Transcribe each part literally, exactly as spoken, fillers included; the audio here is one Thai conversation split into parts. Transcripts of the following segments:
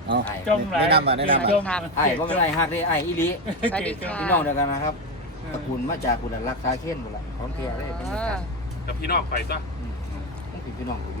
จมแนะนำมาแนะนำมาไอ้ก็ไม่ได้ฮักได้ไอ้อีลีสวัสดีค่ะพี่น้องเดียวกันนะครับตระกูลมาจากกุลรักษาเข้นกุลของเทียเลยกับพี่น้องไปซะต้องเป็นพี่น้องกูอยู่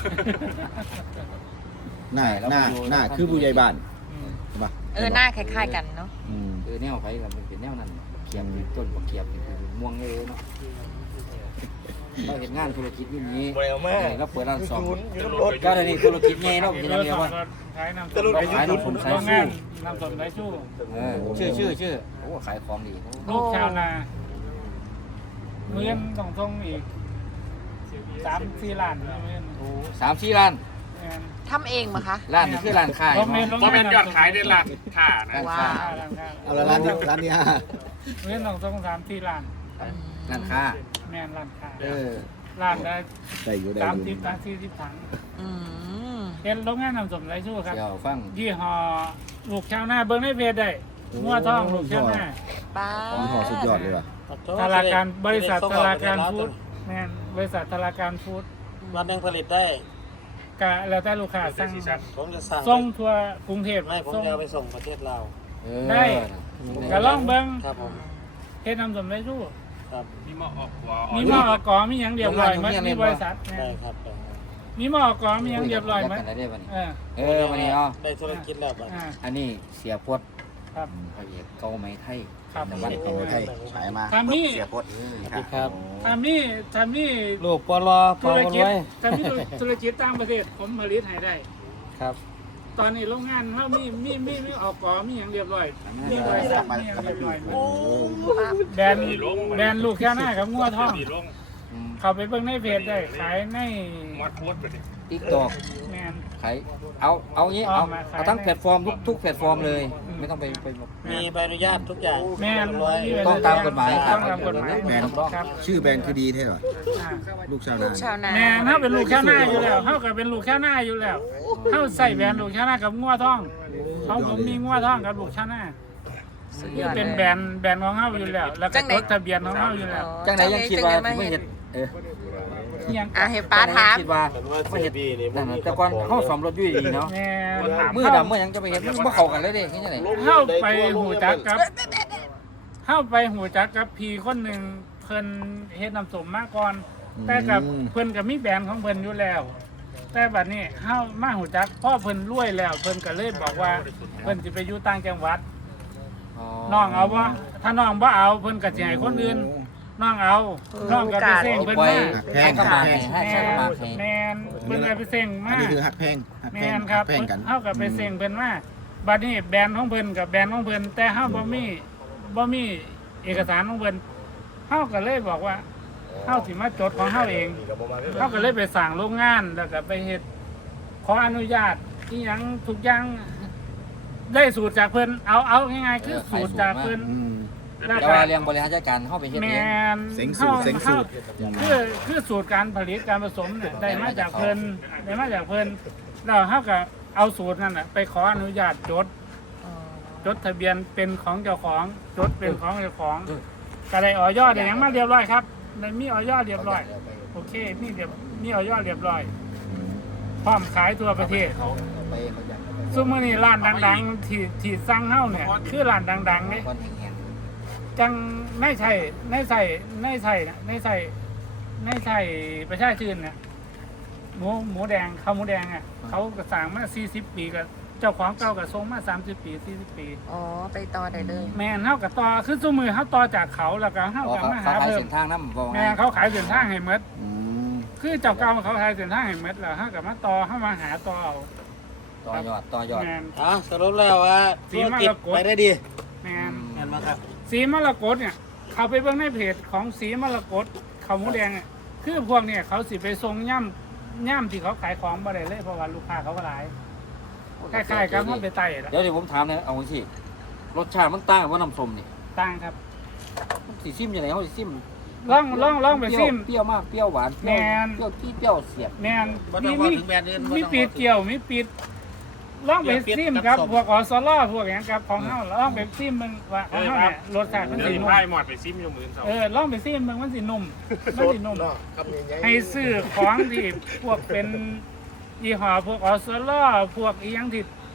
หน้าหน้าหน้าคือผู้ใหญ่บ้านใช่ปะเออหน้าคล้ายๆกันเนาะเออแนวไฟกับมันเป็นแนวนั้นเขียบต้นบักเขียบม่วงเลยเนาะเราเห็นงานธุรกิจอย่างนี้เราเปิดร้านสองก็ได้นี่ธุรกิจไงเนาะกินอะไรวะขายน้ำส้มขายน้ำส้มสายชูน้ำส้มสายชูชื่อชื่อชื่อโอ้ขายของดีลูกชาวนาเมื่อนต้องท่องอีกสามสี่ล้านเมื่อนสามสี่ล้านทำเองมั้ยคะร้านนี้คือร้านขายเพราะเป็นยอดขายได้ร้านค่านะเอาละร้านนี้ร้านนี้ฮะเมื่อนต้องท่องสามสี่ล้านร้านค้าแม่นร้านค้าเออร้านได้ได้อยู่ได้สามสิบสามสี่สิบถังเป็นโรงงานน้ำส้มสายชูครับยี่ห้อลูกชาวนาเบิ้งในเพจได้งัวทองลูกชาวนาป้ายี่ห้อสุดยอดเลยว่ะธนาคารบริษัทธนาคารฟู้ดแม่นบริษัทธนาคารฟู้ดวันหนึ่งผลิตได้กะแล้วแต่ลูกค้าสั่งครับผมจะสั่งส่งทั่วกรุงเทพไม่ผมจะเอาไปส่งประเทศลาวได้กะล่องเบิ้งครับผมเฮ็ดน้ำส้มสายชูครับมีหม้อออกกอมีหม้อออกกอมีหยังเรียบร้อยมั้ยมีบริษัทได้ครับมีหม้อออกกอมีหยังเรียบร้อยมั้ยเออเออวันนี้อ๋อได้ธุรกิจแล้วบัดอันนี้เสียพดครับพระเอกเก่าไม้ไทยครับวัดเก่าไม้ไทยขายมาทำนี่เสียพดครับทำนี่ทำนี่ลูกปลอธุรกิจทำนี่ธุรกิจต่างประเทศผมผลิตให้ได้ครับตอนนี้โรงงานเฮามีมีมีมีออกกอมีหยังเรียบร้อยมีบริษัทมีหยังเรียบร้อยแบรนด์แบรนด์ลูกแค่หน้ากับงัวทองเข้าไปเบิ่งในเพจได้ขายในมัดโพสต์ไปดิ TikTok แม่นขายเอาเอางี้เอาเอาทั้งแพลตฟอร์มทุกทุกแพลตฟอร์มเลยไม่ต้องไปไปมีใบอนุญาตทุกอย่างแม่นต้องตามกฎหมายต้องตามกฎหมายแบรนด์ชื่อแบรนด์คือดีแท้หรอลูกชาวนาแม่เฮาเป็นลูกชาวนาอยู่แล้วเฮาก็เป็นลูกชาวนาอยู่แล้วเฮาใส่แบรนด์ลูกชาวนากับงัวทองเฮาผมมีงัวทองกับลูกชาวนาคือเป็นแบรนด์แบรนด์ของเฮาอยู่แล้วแล้วก็จดทะเบียนของเฮาอยู่แล้วจังไหนยังคิดว่าไม่เห็นเออยังอ่ะให้ป้าถามคิดว่าไม่เห็นนั่นแต่ก่อนเฮาซ่อมรถอยู่ดีเนาะมือดำมือยังจะไปเห็นมันบ่เข้ากันเลยเด้เฮ็ดจังได๋เฮาไปหูจักกับเฮาไปหูจักกับพี่คนนึงเพิ่นเฮ็ดน้ำส้มมาก่อนแต่กับเพิ่นก็มีแบรนด์ของเพิ่นอยู่แล้วแต่บัดนี้เฮามาหูจักพ่อเพิ่นรวยแล้วเพิ่นก็เลยบอกว่าเพิ่นสิไปอยู่ต่างจังหวัดน้องเอาบ่ถ้าน้องบ่เอาเพิ่นก็สิให้คนอื่นน้องเอาน้องก็ไปเซ็งเพิ่นมาแพงกับแพงแม่นเพิ่นก็ไปเซ็งมาอันนี้คือหักแพงหักแพงครับเฮาก็ไปเซ็งเพิ่นมาบัดนี้แบรนด์ของเพิ่นกับแบรนด์ของเพิ่นแต่เฮาบ่มีบ่มีเอกสารของเพิ่นเฮาก็เลยบอกว่าเฮาสิมาจดของเฮาเองเฮาก็เลยไปสร้างโรงงานแล้วก็ไปเฮ็ดขออนุญาตอีหยังทุกอย่างได้สูตรจากเพิ่นเอาเอาง่ายๆคือสูตรจากเพิ่นแล้วก็เรื่องบริหารจัดการเฮาไปเฮ็ดเองเซ็งสูตรเซ็งสูตรคือคือสูตรการผลิตการผสมเนี่ยได้มาจากเพิ่นได้มาจากเพิ่นแล้วเฮาก็เอาสูตรนั่นน่ะไปขออนุญาตจดจดทะเบียนเป็นของเจ้าของจดเป็นของเจ้าของก็ได้ออยได้หยังมาเรียบร้อยครับได้มีออยเรียบร้อยโอเคมีเรียบมีออยเรียบร้อยพร้อมขายทั่วประเทศซุมื้อนี้ร้านดังๆที่ที่สั่งเฮาเนี่ยคือร้านดังๆนี่จังไม่ใช่ไม่ใส่ไม่ใส่ไม่ใส่ไม่ใส่ประชาชื่นเนี่ยหมูหมูแดงข้าวหมูแดงอ่ะเขาก็สั่งมาสี่สิบปีกับเจ้าของเก่ากับทรงมาสามสิบปีสี่สิบปีอ๋อไปต่อได้เลยแม่เฮากับต่อคือซุมือเฮาต่อจากเขาแล้วก็เฮากับมาหาเพิ่มแม่เขาขายเส้นทางให้หมดคือเจ้าเก่าเขาขายเส้นทางให้หมดแล้วเฮากับมาต่อเฮามาหาต่อเอาต่อยอดต่อยอดอ๋อสรุปแล้วว่าธุรกิจไปได้ดีแม่แม่นมาครับสีมรกตเนี่ยเขาไปเบิ่งในเพจของสีมรกตข้าวหมูแดงเนี่ยคือพวกเนี่ยเขาสิไปส่งย่ำย่ำที่เขาขายของบ่ได้เลยเพราะว่าลูกค้าเขาก็หลายคล้ายๆกับมันไปไต่เดี๋ยวเดี๋ยวผมถามเนี่ยเอาสิรสชาติมันต่างกับน้ำส้มนี่ต่างครับสีซิมยังไงเขาสีซิมล่องล่องล่องไปซิมเปรี้ยวมากเปรี้ยวหวานเปรี้ยวที่เปรี้ยวเสียบแมนมีมีมีปีดเกี่ยวมีปีดล่องไปซิมครับพวกอสลพวกอย่างครับของเฮาล่องไปซิมมึงว่าของเฮาเนี่ยรสชาติมันสินุ่มหมดไปซิมอยู่มือเออล่องไปซิมมึงมันสินุ่มมันสินุ่มให้ซื้อของที่พวกเป็นยี่ห้อพวกอสลพวกอีหยังที่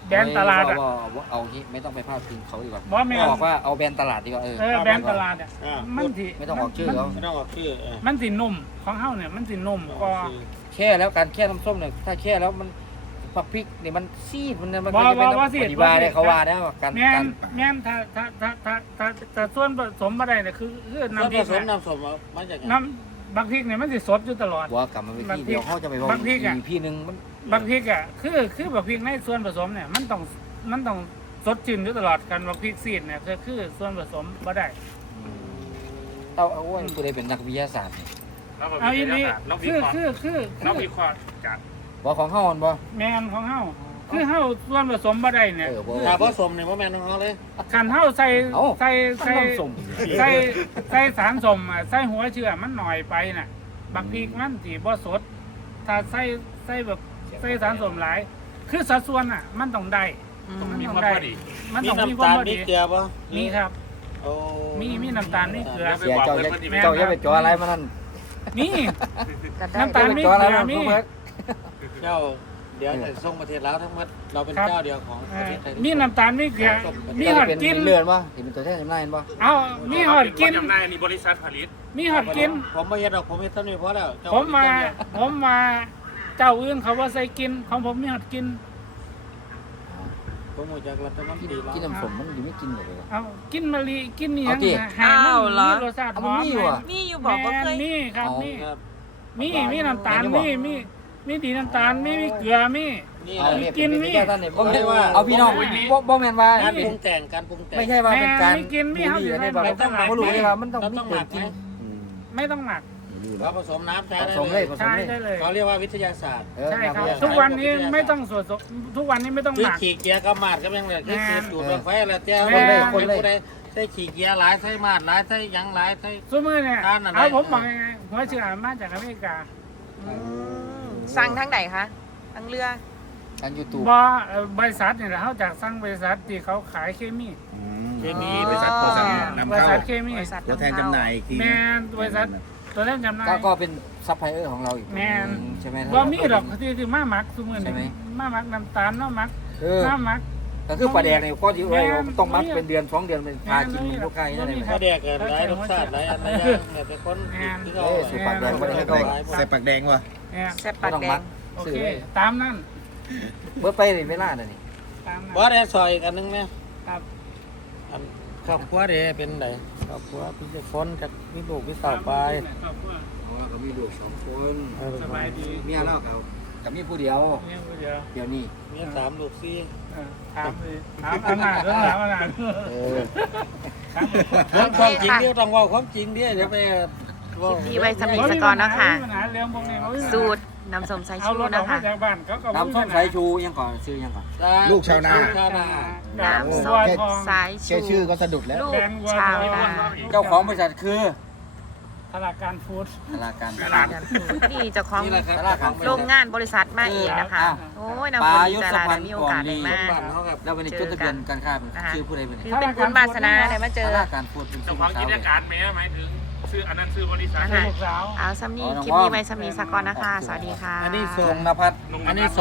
แบรนด์ตลาดอ่ะว่าว่าเอาที่ไม่ต้องไปพาดพิงเขาดีกว่าบ่แม่นบอกว่าเอาแบรนด์ตลาดดีกว่าเออเออแบรนด์ตลาดอ่ะอ่ามันสิไม่ต้องออกชื่อเขาไม่ต้องออกชื่อเออมันสินุ่มของเฮาเนี่ยมันสินุ่มก็แค่แล้วการแค่น้ำส้มเนี่ยถ้าแค่แล้วมันผักพริกเนี่ยมันซีดมันเนี่ยมันบ่จะเป็นบ่บ่ซีดอธิบายเลยเขาว่าได้ว่าการแม่กาน รแม่นถ้าถ้าถ้าถ้าถ้าถ้าส่วนผสมบ่ได้เนี่ยคือคือน้ำน้ำพผริกสมเนี่ยน้ำสมมาจากไหนน้ำบักพริกเนี่ยมันสิสดอยู่ตลอดหัวกลับมาไปที่เดียวเขาจะไปบอกบางพริกอะอีกพี่หนึงมันบักพริกอ่ะคือคือบักพริกในส่วนผสมเนี่ยมันต้องมันต้องสดชื่นอยู่ตลอดกันบักพริกซีดเนี่ยคือคือส่วนผสมบ่ได้เต้าเอาไว้ผู้ใดเป็นนักวิทยาศาสตร์นี่เอาอีนี้คือคือคือคือบอกของเขาอ่อนบ่แมนของเฮาคือเฮาส่วนผสมบ่ได้เนี่ยเออบ่ถ้าผสมเนี่ยว่าแม่นของเขาเลยคันเฮาใส่เอ้าใส่มันใส่ต้องสมใส่ใส่สารสมอ่ะใส่หัวเชื้อมันหน่อยไปน่ะบักพริกมันสิบ่สด ถ้าใส่ใส่แบบใส่สารสมหลาย คือสัดส่วนอ่ะ มันต้องได้อืมมันต้องได้มันมีต้องมีน้ำความตาลพอมีดีเกลือป่ะมีครับโอ้มีมีน้ำตาลมีเกลือเสียเจ้าจะเจ้าจะไปจ่ออะไรมานั่นมีก็ได้น้ำตาลไปจ่ออะไรมาพวกเพิ่นเจ้าเดี๋ยวจะส่งประเทศแล้วทั้งหมดเราเป็นครับเจ้าเดียวของประเทศไทยมีน้ำตาลมีเกลือมีหอดเป็นกินเลือนบ่ที่เป็นตัวแทนจำหน่ายเห็นบ่เอามีหอดกินจำหน่ายนี่บริษัทผลิตมีหอดกินผมไม่เห็นหรอกผมเห็นต้นนี้พอแล้วเจ้ผมมา ผมมาเจ้าอื่นเขาว่าใส่กิน ของผมมีหอดกินผมมาจากรัฐมนตรีแล้วกินน้ำส้มมันอยู่ไม่กินเลยเอากินมะลิกินนี่เอายังดิหามันมีรสชาติหอมเอามันมีว่ะมีอยู่บอกว่าเคยมีครับเอามีครับมีมีน้ำตาลเห็นบ่มีมีมีดีน้ำตาลมีมีเกลือมีนี่เอาแหละเนี่ยกิเป็นนวินี่ทยาศาสตร์เนี่ยบ่ไม่แม่นว่าเอาพี่น้องบ่บ่แม่นว่าการปรุงแต่งการปรุงแต่งไม่ใช่ว่าเป็นการแม่กินมีบูลลี่เอาอยู่อะไรแบบในต้องแบบบ่รู้เลยว่ามันต้องเรามีต้องหเปิมัดกกินไหมไม่ต้องหมักเราผสมน้ำใช้ผได้สมเลเลยยผสมใช้เลยได้เลยเขาเรียกว่าวิทยาศาสตร์เออใช่ครับครับทุกวันนี้ไม่ต้องสวดศพทุกวันนี้ไม่ต้องคือหมักขี่เกียร์กับมาดก็ยังเลยคือคือดูดลงไฟอะไรเจ้าแม่คนเลยใส่ขี่เกียร์หลายใส่มาดหลายใส่ยังหลายใส่ซุมือเนี่ยทานอะไรเอาผมบอกยังไงหัวเชื้อมาจากอเมริกาอืมสั่งทางไหนคะทางเรือทาง YouTube บอบริษัทเนี่ยแหละเขาจากสร้างบริษัทที่เขาขายเคมีอืมเคมีบริษัทโฆษณานำบริเข้าษัทเคมีบริษัทตัวแทนจำหน่ายอีกทีแมนบริษัทตัวเล่นจำหนายก็ก็เป็นซัพพลายเออร์ของเราอีกแม่นใช่ไหมบ่มีหรอกที่คือมาหมักซุมือใช่ไหมนี่มาหมักน้ำตาลเนาะหมักเออน้ำหมักก็คือปลาแดกเนี่ยก็ที่แม่เรานต้องมัดเป็นเดือนสองเดือนเป็นพากินแม่นลูกไก่นั่นเองแม่นเขาเดียกกันหลายรสชาติหลายอันหลายอย่างเนี่ยเป็นคนที่เขาเอ้ยสูตรปากแดงบ่ได้ให้แดงใส่ปากแดงวะเนี่ยแซ่บไม่ปากต้องแดมังดโอซื้อเคไว้ตามนั้นเมื่อไปในเวลาน่ะนี่ตามนั้นบ่ได้ซอยอีกอันนึงไหมครับอันครอบครัวเด้เป็นไดครอบครัวพี่จะคนกับมีลูกมีสาวไปครอบครัวอ๋อเขามีลูกสองคนเออสบายดีเมียเราเขากับมีผู้เดียวเนี่ยเดี๋ยวเดี๋ยวนี้มีสามลูกสี่เออถามเลยถามขนาดแล้วถามขนาดเออถามความความจริงเดียวต้องเว่าความจริงเดียวเดี๋ยวไปคลิปนี้ไว้สำหรับสกอนนะคะมีปัญหาเรื่องพวกนี้บ่มีปัญหาสูตรน้ำส้มสายเอาชูรถอนะอกมาคะจากบ้านเขาก็น้ำส้มสายชูยังก่อนซื้อยังก่อนลูกชาวนาลูกชาวนาน้ำส้มสายแค่ชูชื่อก็สะดุดแล้วลูกชาวนาเจ้าของบริษัทคือธนาคารฟู้ดธนาคารนี่เจ้าของนี่แหละครับธนาคารโรงงานบริษัทมาเองนะคะ โอ้ยน้ำฝนดีจาราได้มีโอกาสได้มาบ้านเขาครับแล้ววันนี้จดทะเบียนการค้าเป็นชื่อผู้ใดเป็นคือเป็นคุณบาสนาเนี่ยมาเจธอนาคารพูดเป็นเจ้าชื่อของสากิวจเลยการไหมหมายถึงชื่ออันนั้นชื่อบริษัทนะคะลูกสาวเอาซ้ำนี้คลิปนี้ไว้ซ้ำนี้สกอนนะคะ สวัสดีค่ะอันนี้ส่ทงงนภัสอันนี้